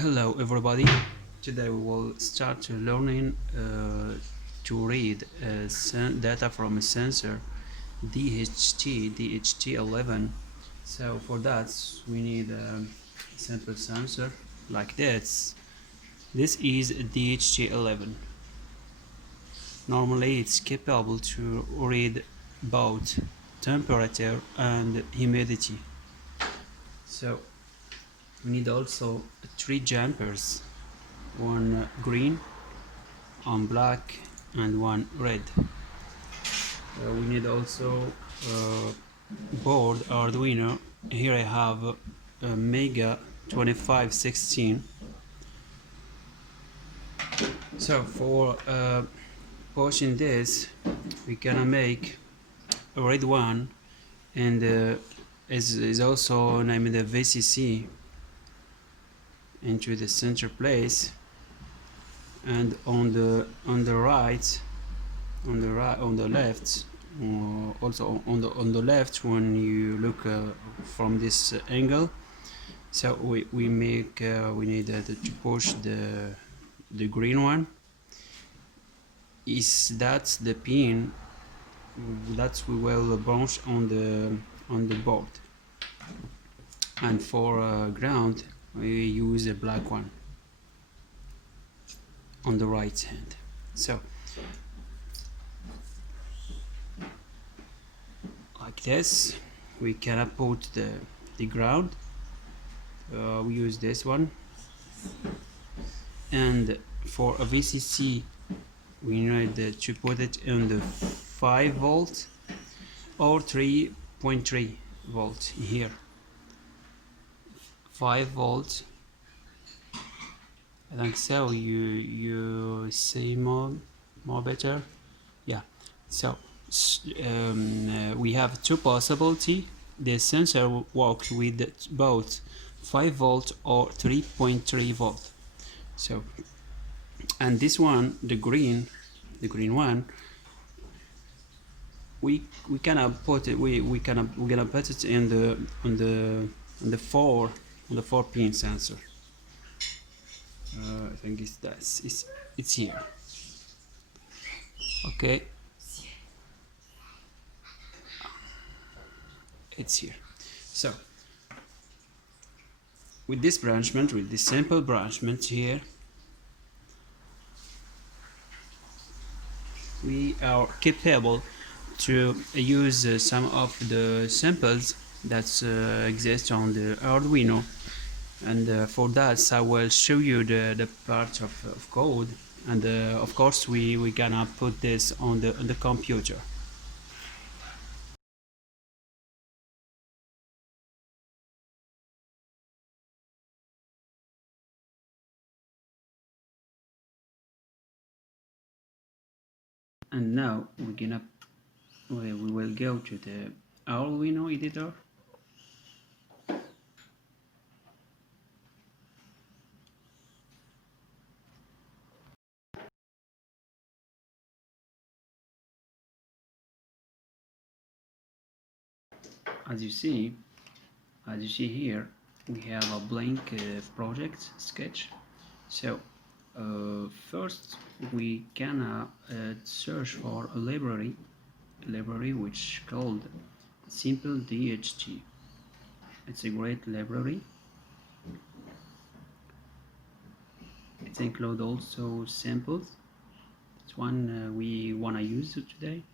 Hello everybody. Today we will start learning to read data from a sensor dht11. So for that we need a simple sensor like this. This is dht11. Normally it's capable to read both temperature and humidity. So we need also three jumpers, one green, one black and one red. We need also board Arduino. Here I have a Mega 2516. So for pushing this, we gonna make a red one, and is also named the VCC into the center place, and on the right, on the left, also on the left, when you look from this angle. So we need to push the green one. Is that the pin that we will branch on the board, and for ground we use a black one on the right hand. So like this we can put the ground. We use this one, and for a VCC we need to put it in the 5 volt or 3.3 volt here. 5 volt, I think so. You see more better, yeah. So we have two possibilities. The sensor works with both 5 volt or 3.3 volt. So, and this one, the green one, we gonna put it, we're gonna put it in the 4 pin sensor. I think it's here. Okay, it's here. So with this branchment, with this simple branchment here, we are capable to use some of the samples that exist on the Arduino, and for that I will show you the part of code, and of course we gonna put this on the computer. And now we will go to the Arduino editor. As you see here, we have a blank project sketch. So first we can search for a library which called simpleDHT. It's a great library. It includes also samples. It's one we wanna use today.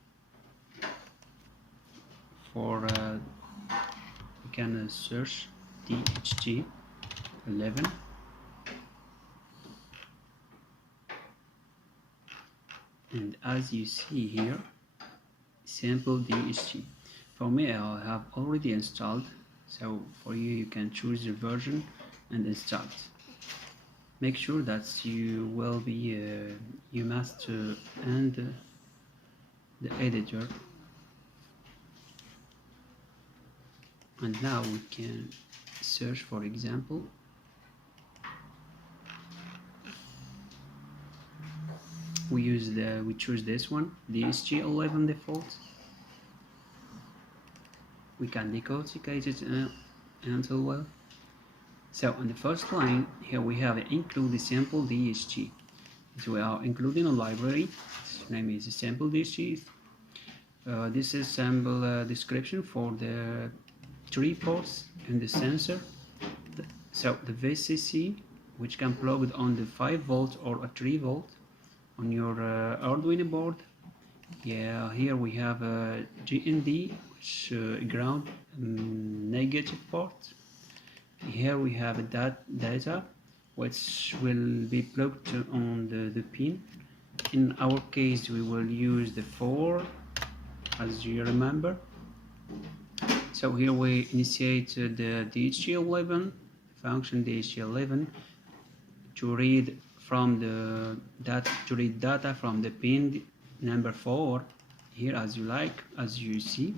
For we can search dht11, and as you see here, simpleDHT. For me, I have already installed, so for you can choose the version and install it. Make sure that you must end the editor. And now we can search, for example, we choose this one, the dht11 default. We can decode it until well. So on the first line here we have include the simpleDHT. So we are including a library. Its name is simpleDHT. This is sample description for the 3 ports in the sensor. So the VCC, which can plug it on the 5 volt or a 3 volt on your Arduino board. Yeah, here we have a GND, which ground negative port. Here we have a data, which will be plugged on the pin. In our case, we will use the 4, as you remember. So here we initiate the dht11 function dht11 to read from the data from the pin number 4 here, as you see.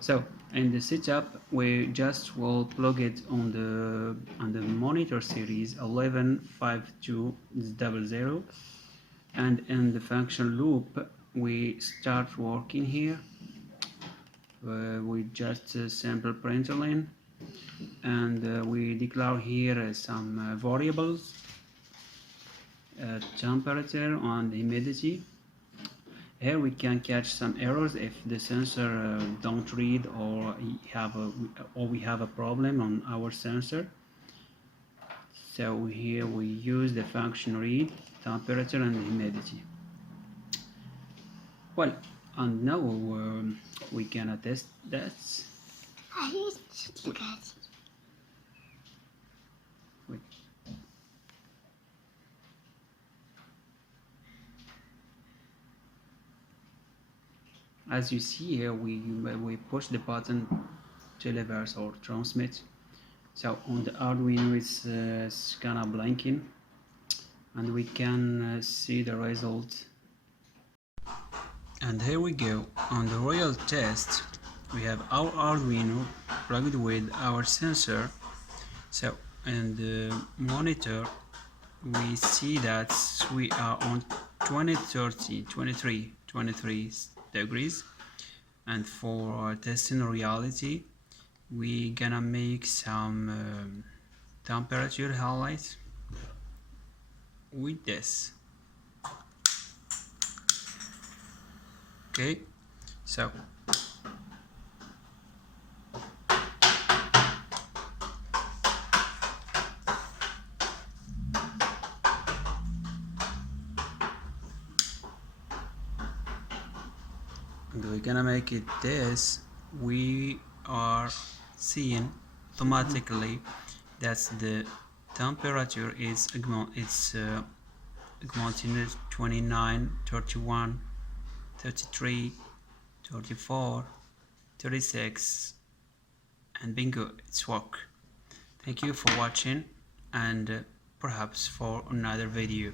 So in the setup we just will plug it on the monitor series 115200, and in the function loop we start working here. We just sample println, and we declare here some variables, temperature and humidity. Here we can catch some errors if the sensor don't read, or we have a problem on our sensor. So here we use the function read temperature and humidity. Well, and now we can test that. Wait. As you see here, we push the button to reverse or transmit. So on the Arduino it's kind of blinking, and we can see the result. And here we go. On the real test, we have our Arduino plugged with our sensor. So in the monitor we see that we are on 23 degrees, and for testing reality we gonna make some temperature highlights with this. Okay, so and we're gonna make it this. We are seeing automatically that the temperature is augmenting 29, 31, 33, 34, 36, and bingo, it's work. Thank you for watching, and perhaps for another video.